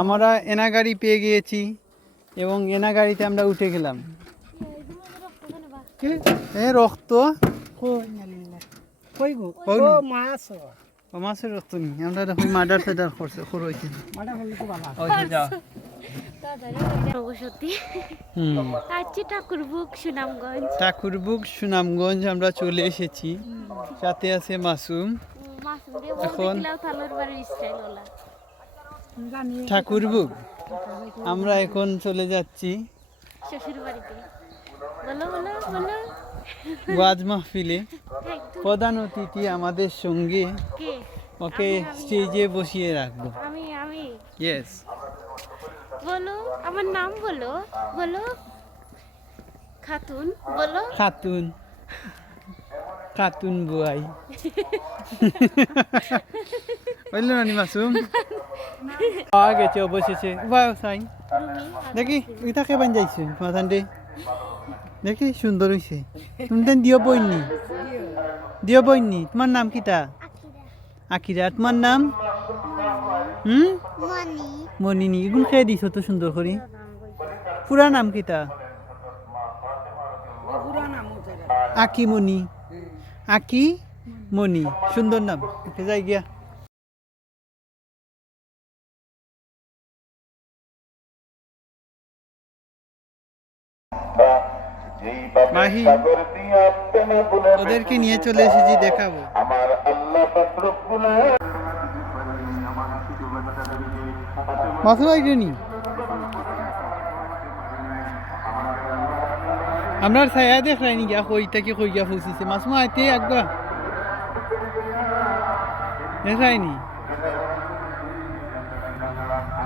আমরা এনাগাড়ি পেয়ে গিয়েছি এবং এনাগাড়িতে আমরা উঠে গেলাম। এ রক্ত মাছের রক্ত নি আমরা দেখি মার্ডার টাডার করছে হইছে ঠাকুরবুক সুনামগঞ্জ আমরা চলে এসেছি। সাথে আছে মাসুম। এখন ঠাকুরবুক আমরা এখন চলে যাচ্ছি ওয়াজ মাহফিলে। প্রধান অতিথি আমাদের সঙ্গে, ওকে স্টেজে বসিয়ে রাখবো। ইয়েস, বলো আমার নাম, বলো বলো খাতুন, বলো খাতুন, খাতুন বুয়াই বললো না মাসুম পাওয়া গেছে অবশেষে। সাই দেখি ইটাকে বান যাইছে মাথান দে, দেখি সুন্দর হয়েছে। তুমি দেন দিও বইনি, দিও বইনি। তোমার নাম কিটা? আকিরা। তোমার নাম? মনিনি। এগুলো খেয়ে দিছ তো সুন্দর করে। পুরা নাম কিটা? আকিমণি। আকি মণি, সুন্দর নাম। যাই গিয়া মাহি ওদেরকে নিয়ে চলে এসেছি, দেখাবো। আমরা ছায়া দেখ রাইনি গিয়া কইটা কি কই গিয়া ফুসিছে মাসমা আইতে একবার দেখাইনি।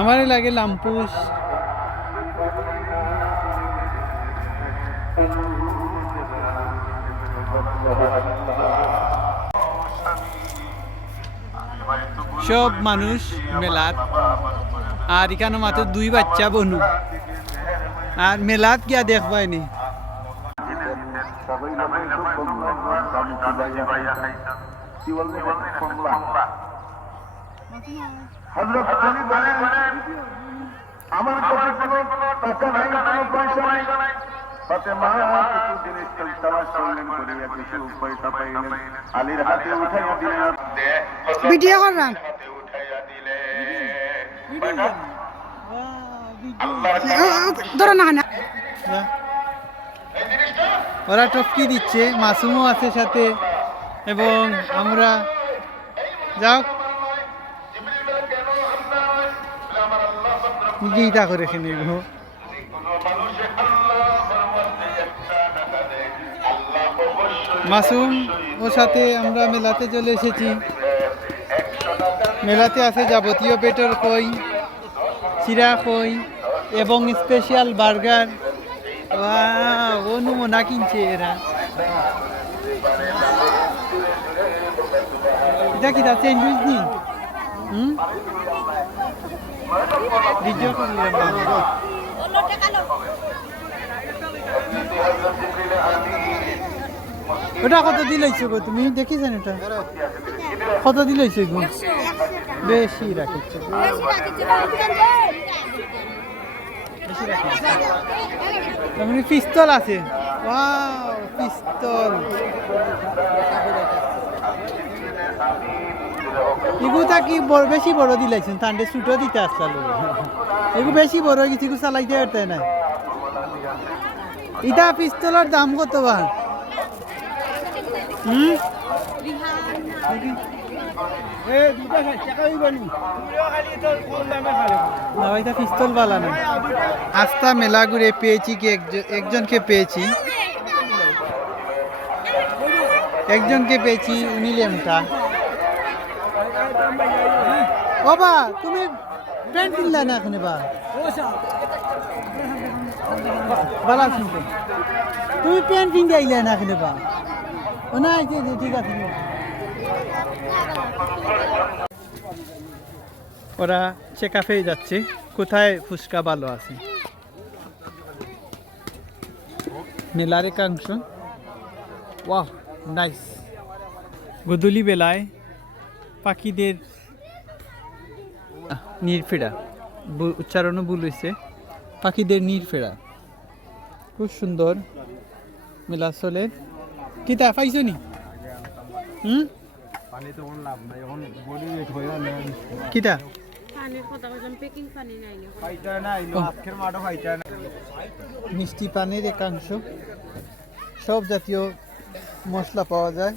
আমারে লাগে লাম্পুস। সব মানুষ মেলাত, আর এখানে মাত্র 2 বাচ্চা বনু, আর মেলাত গিয়া দেখবাইনি। আমার কাছে কোনো টাকা নাই, কোনো পয়সা নাই, ফাতেমা কিছু জিনিস তামাশ করলেন, করিয়া কিছু পয়সা পাইলেন, আলীর হাতে উঠাইয়া দিলেন। ভিডিও করলাম, ধরো না। ওরা টপকি দিচ্ছে, মাসুমও আছে সাথে, এবং আমরা যাও গীতা করে খেলে গো। মাসুম ওর সাথে আমরা মেলাতে চলে এসেছি। মেলাতে আছে যাবতীয় পেটের কই, চিরা কই এবং স্পেশাল বার্গার। ও নমুনা কিনছে এরা। এটা কি তার স্যান্ডউইচ নি? ভিডিও করলাম। ওটা কত দিলাইছো গো তুমি? দেখিছেন এটা কত দিলাইছো গো? বেশি রাখিছো, বেশি রাখিছো। মানে পিস্তল আছে। ওয়াও, পিস্তল। এগুলা কি বেশি বড় দিলাইছেন? তান্ডে ছুটো দিতে আসলো। এগু বেশি বড় কিছু চালাইতে পারতে না। এটা পিস্তলের দাম কত বা? পিস্তল বালা না। আস্তা মেলা ঘুরে পেয়েছি কি একজনকে পেয়েছি, উনি লেমটা। বাবা তুমি প্যান্ট কিনলে না এখানে বা বালা শুনতে, তুমি প্যান্ট কিনতে আইলে না এখানে বা? ও না, ঠিক আছে। ওরা চেক আপে যাচ্ছে কোথায় ফুচকা ভালো আছে। মেলার একাংশ। Wow, nice. গধূলি বেলায় পাখিদের নির্ফিরা উচ্চারণও ভুল হয়েছে, পাখিদের নীড়ফেরা। খুব সুন্দর মেলা চলে। কিতা পাইছো নি? কিতা মিষ্টি পানির একাংশ, সব জাতীয় মশলা পাওয়া যায়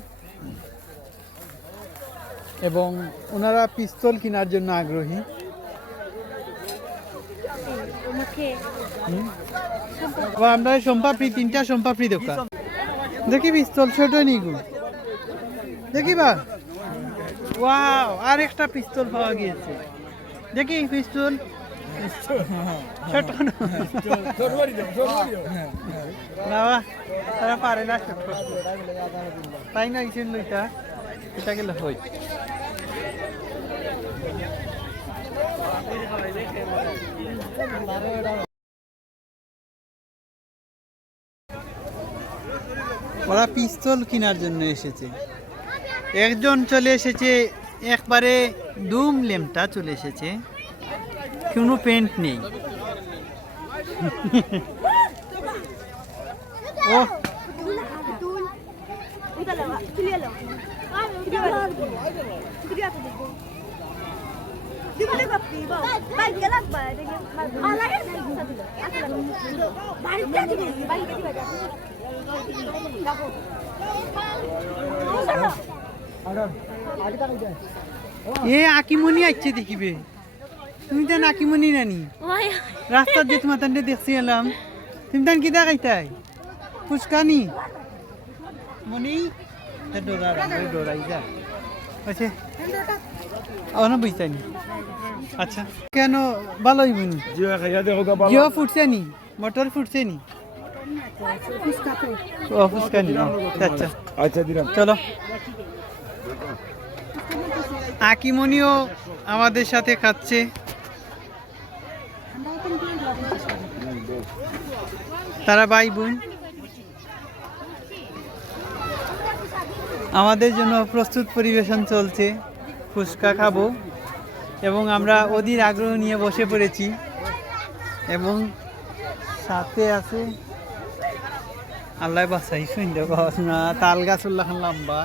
এবং ওনারা পিস্তল কেনার জন্য আগ্রহী। আমরা সম্পাপড়ি 3টা সম্পাপড়ি দোকান দেখি, পিস্তল ছোট নিগু দেখিবা। ওয়াও, আর একটা পিস্তল পাওয়া গিয়েছে। দেখি পিস্তল ছোট না, তারা পারে না ছোট, তাই না? ইসেন লইটা এটা গেলে হই। ওরা পিস্তল কেনার জন্য এসেছে। একজন চলে এসেছে একবারে দুম লেমটা চলে এসেছে, কোনো প্যান্ট নেই। ও এ আকিমনি আসছে দেখিবে, তুমি তো আকিমনি নানি রাস্তার যে তোমার তান্ডে দেখছি এলাম, তুমি তান কি দেখাইতাই ফুসকানি মনি ডরাই যা আচ্ছা বুঝতানি। আচ্ছা কেন ভালোই বুনি জিও ফুটছে নি, মটর ফুটছে নি? ও ফুসকানি, আচ্ছা আচ্ছা চলো। আকিমনিও আমাদের সাথে খাচ্ছে। তারা ভাই বোন, আমাদের জন্য প্রস্তুত পরিবেশন চলছে। ফুচকা খাবো এবং আমরা অধীর আগ্রহ নিয়ে বসে পড়েছি এবং সাথে আছে আল্লাহ বাসাই শুনতে পাওয়া না, তাল গাছ উল্লাখান লম্বা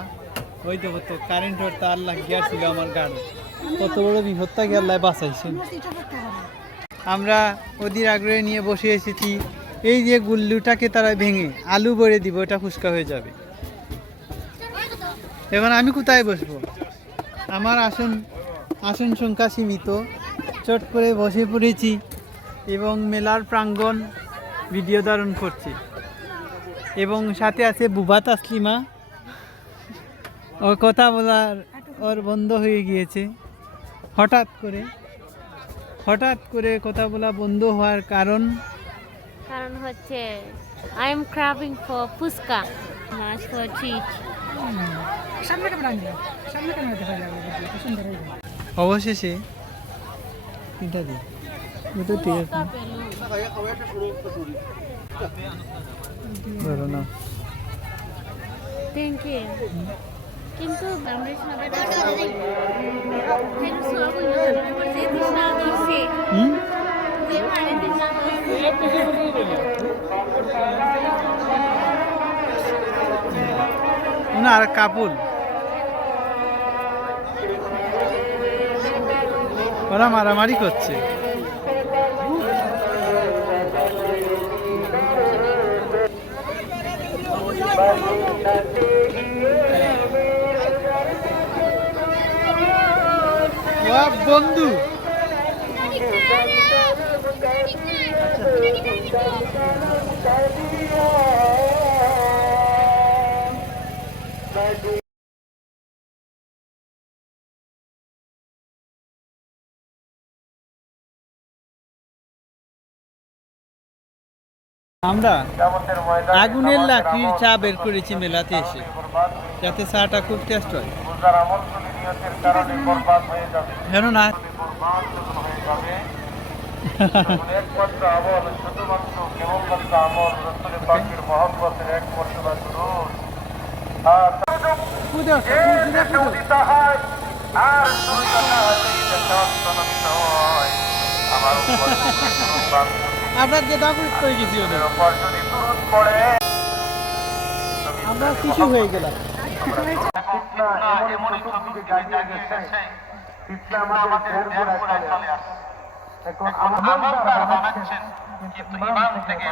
ওই দেবো তো কারেন্টের তার লাগিয়ে ছিল আমার গাড়ি, কত বড় বিপদটা গিয়ে আল্লাহ বাঁচাইছেন। আমরা অধীর আগ্রহ নিয়ে বসে এসেছি। এই যে গুল্লুটাকে তারা ভেঙে আলু ভরে দিব, এটা ফুচকা হয়ে যাবে। এখন আমি কোথায় বসবো? আমার আসন সংখ্যা সীমিত, চট করে বসে পড়েছি এবং মেলার প্রাঙ্গণ ভিডিও ধারণ করছি এবং সাথে আছে বুবা তাসলিমা। ওর কথা বলার ওর বন্ধ হয়ে গিয়েছে হঠাৎ করে কথা বলা বন্ধ হওয়ার কারণ হচ্ছে I am craving for fuchka মাছ ফর ট্রিট। অবশেষে তিনটা দিই তো ঠিক আছে, ধরো না। Thank you. কিন্তু আর কাপুল ওরা মারামারি করছে। বন্ধু আমরা আগুনের লাকড়ির চা বের করেছি মেলাতে এসে, যাতে চাটা খুব টেস্ট হয়। কেন না আমরা গেট আপ হয়ে গেছি ওদের আমরা শিশু হয়ে গেলাম এখন আমাদের বানাচ্ছেন কিন্তু ইমান থেকে